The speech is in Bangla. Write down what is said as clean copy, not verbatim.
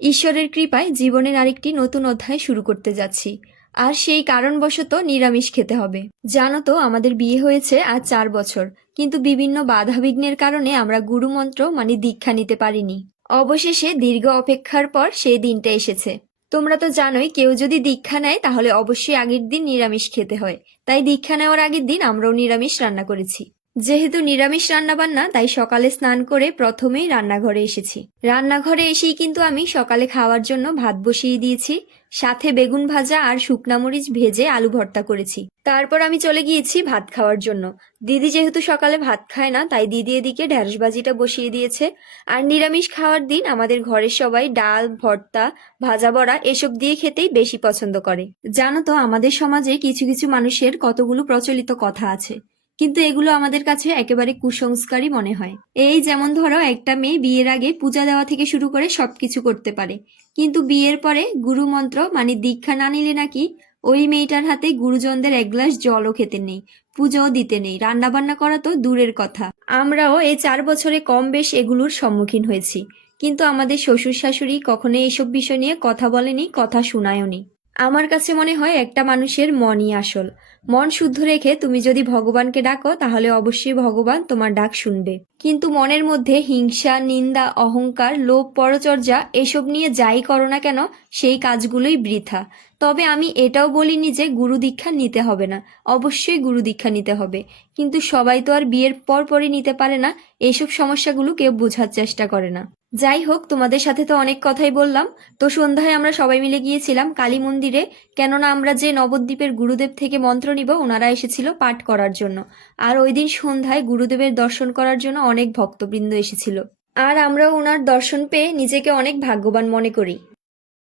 ঈশ্বরের কৃপায় জীবনের আরেকটি নতুন অধ্যায় শুরু করতে যাচ্ছি। আর সেই কারণবশত নিরামিষ খেতে হবে। জানো তো, আমাদের বিয়ে হয়েছে আজ 4 বছর, কিন্তু বিভিন্ন বাধাবিঘ্নের কারণে আমরা গুরুমন্ত্র মানে দীক্ষা নিতে পারিনি। অবশেষে দীর্ঘ অপেক্ষার পর সেই দিনটা এসেছে। তোমরা তো জানোই, কেউ যদি দীক্ষা নেয় তাহলে অবশ্যই আগের দিন নিরামিষ খেতে হয়। তাই দীক্ষা নেওয়ার আগের দিন আমরাও নিরামিষ রান্না করেছি। যেহেতু নিরামিষ রান্নাবান্না, তাই সকালে স্নান করে প্রথমেই রান্নাঘরে এসেছি। রান্নাঘরে এসেই কিন্তু আমি সকালে খাওয়ার জন্য ভাত বসিয়ে দিয়েছি। সাথে বেগুন ভাজা আর শুকনা মরিচ ভেজে আলু ভর্তা করেছি। তারপর আমি চলে গিয়েছি ভাত খাওয়ার জন্য। দিদি যেহেতু সকালে ভাত খায় না, তাই দিদি এদিকে ঢ্যাঁড়স ভাজিটা বসিয়ে দিয়েছে। আর নিরামিষ খাওয়ার দিন আমাদের ঘরের সবাই ডাল, ভর্তা, ভাজা বড়া এসব দিয়ে খেতেই বেশি পছন্দ করে। জানো তো, আমাদের সমাজে কিছু কিছু মানুষের কতগুলো প্রচলিত কথা আছে, কিন্তু এগুলো আমাদের কাছে একেবারে কুসংস্কারই মনে হয়। এই যেমন ধরো, একটা মেয়ে বিয়ের আগে পূজা দেওয়া থেকে শুরু করে সবকিছু করতে পারে, কিন্তু বিয়ের পরে গুরু মন্ত্র মানে দীক্ষা না নিলে নাকি ওই মেয়েটার হাতে গুরুজনদের এক গ্লাস জলও খেতে নেই, পুজোও দিতে নেই, রান্না বান্না করা তো দূরের কথা। আমরাও এই 4 বছরে কম বেশ এগুলোর সম্মুখীন হয়েছি, কিন্তু আমাদের শ্বশুর শাশুড়ি কখনো এইসব বিষয় নিয়ে কথা বলেনি, কথা শোনায়ওনি। আমার কাছে মনে হয় একটা মানুষের মনই আসল। মন শুদ্ধ রেখে তুমি যদি ভগবানকে ডাকো, তাহলে অবশ্যই ভগবান তোমার ডাক শুনবে। কিন্তু মনের মধ্যে হিংসা, নিন্দা, অহংকার, লোভ, পরচর্যা এসব নিয়ে যাই করো না কেন, সেই কাজগুলোই বৃথা। তবে আমি এটাও বলিনি যে গুরু দীক্ষা নিতে হবে না। অবশ্যই গুরু দীক্ষা নিতে হবে, কিন্তু সবাই তো আর বিয়ের পরপরই নিতে পারে না। এইসব সমস্যাগুলো কেউ বোঝার চেষ্টা করে না। যাই হোক, তোমাদের সাথে তো অনেক কথাই বললাম। তো সন্ধ্যায় আমরা সবাই মিলে গিয়েছিলাম কালী মন্দিরে, কেননা আমরা যে নবদ্বীপের গুরুদেব থেকে মন্ত্র নিব, ওনারা এসেছিল পাঠ করার জন্য। আর ওই দিন সন্ধ্যায় গুরুদেবের দর্শন করার জন্য অনেক ভক্তবৃন্দ এসেছিল। আর আমরাও ওনার দর্শন পেয়ে নিজেকে অনেক ভাগ্যবান মনে করি।